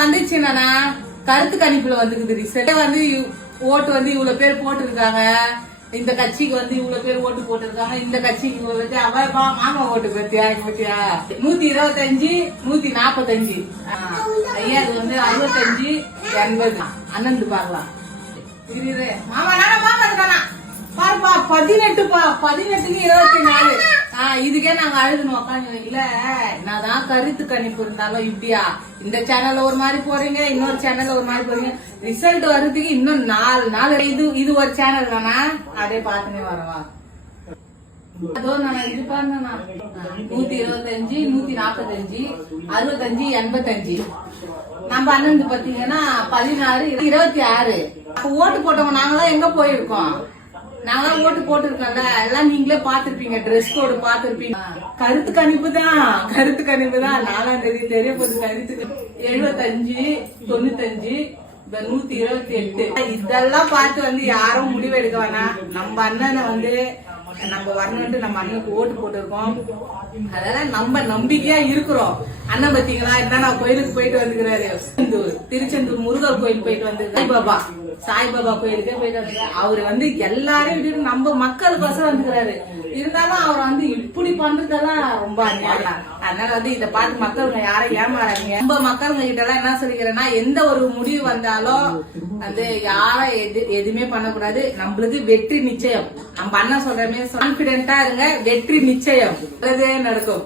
வந்துச்சு நானா கருத்து கணிப்புல வந்துக்குது ரிசல்ட் வந்து ஓட்டு வந்து இவ்வளவு பேர் போட்டிருக்காங்க. இந்த கட்சிக்கு வந்து இவ்வளவு பேர் ஓட்டு போட்டிருக்காங்க. இந்த கட்சிக்கு வந்து அவ மாமா ஓட்டு பத்தியா 125 145 ஐயா அது வந்து 65 80 அண்ணன் பாக்கலாம். மாமா மாமா இருக்கானா பாருப்பா 18க்கு 24. இதுக்கே நாங்க அழுதுன்னு உக்காந்து இல்ல நான் கருத்து கணிப்பு இருந்தாலும் இப்படியா இந்த சேனல்ல ஒரு மாதிரி போறீங்க, இன்னொரு சேனல்ல ஒரு மாதிரி போறீங்க. ரிசல்ட் வர்றதுக்கு இன்னும் 4 நாள். இது ஒரு சேனல் தானா அதே பாத்துனே வரவா. அதோ நான் இது பாருங்க 125 145 65 85. நம்ம அண்ணன் பாத்தீங்கன்னா 16 26. ஓட்டு போட்டவங்க நாங்களாம் எங்க போயிருக்கோம்? நாங்க ஓட்டு போட்டுருக்கோம்ல, எல்லாம் நீங்களே பாத்துருப்பீங்க, ட்ரெஸ் கோடு பாத்துருப்பீங்க. கருத்து கணிப்பு தான் 4ஆம் தேதி தெரிய போகுது. கருத்து 75 95 128 இதெல்லாம் பார்த்து வந்து யாரும் முடிவு எடுக்க வேணாம். நம்ம அண்ணனை வந்து நம்ம வரணும்ட்டு நம்ம அண்ணனுக்கு ஓட்டு போட்டிருக்கோம். அதெல்லாம் நம்ம நம்பிக்கையா இருக்கிறோம். அண்ணன் பாத்தீங்களா என்ன கோயிலுக்கு போயிட்டு வந்துக்கிறாரு. திருச்செந்தூர் முருகர் கோயில் போயிட்டு வந்து சாய்பாபா கோயிலுக்கே போயிட்டு வந்துக்கிறாரு. அவரு வந்து எல்லாரையும் நம்ம மக்களுக்கோசரம் வந்துக்கிறாரு. இருந்தாலும் அவர் வந்து இப்படி பண்றதெல்லாம் ரொம்ப அநியாயம். அதனால வந்து இதை பார்த்து மக்களுங்க யாரும் ஏமாறாங்க. நம்ம மக்களுங்க கிட்ட எல்லாம் என்ன சொல்லிக்கிறேன்னா எந்த ஒரு முடிவு வந்தாலும் வந்து யாரும் எதுவுமே பண்ணக்கூடாது. நம்மளுக்கு வெற்றி நிச்சயம். நம்ம அண்ணன் சொல்றமே கான்பிடென்டா இருங்க, வெற்றி நிச்சயம் நடக்கும்.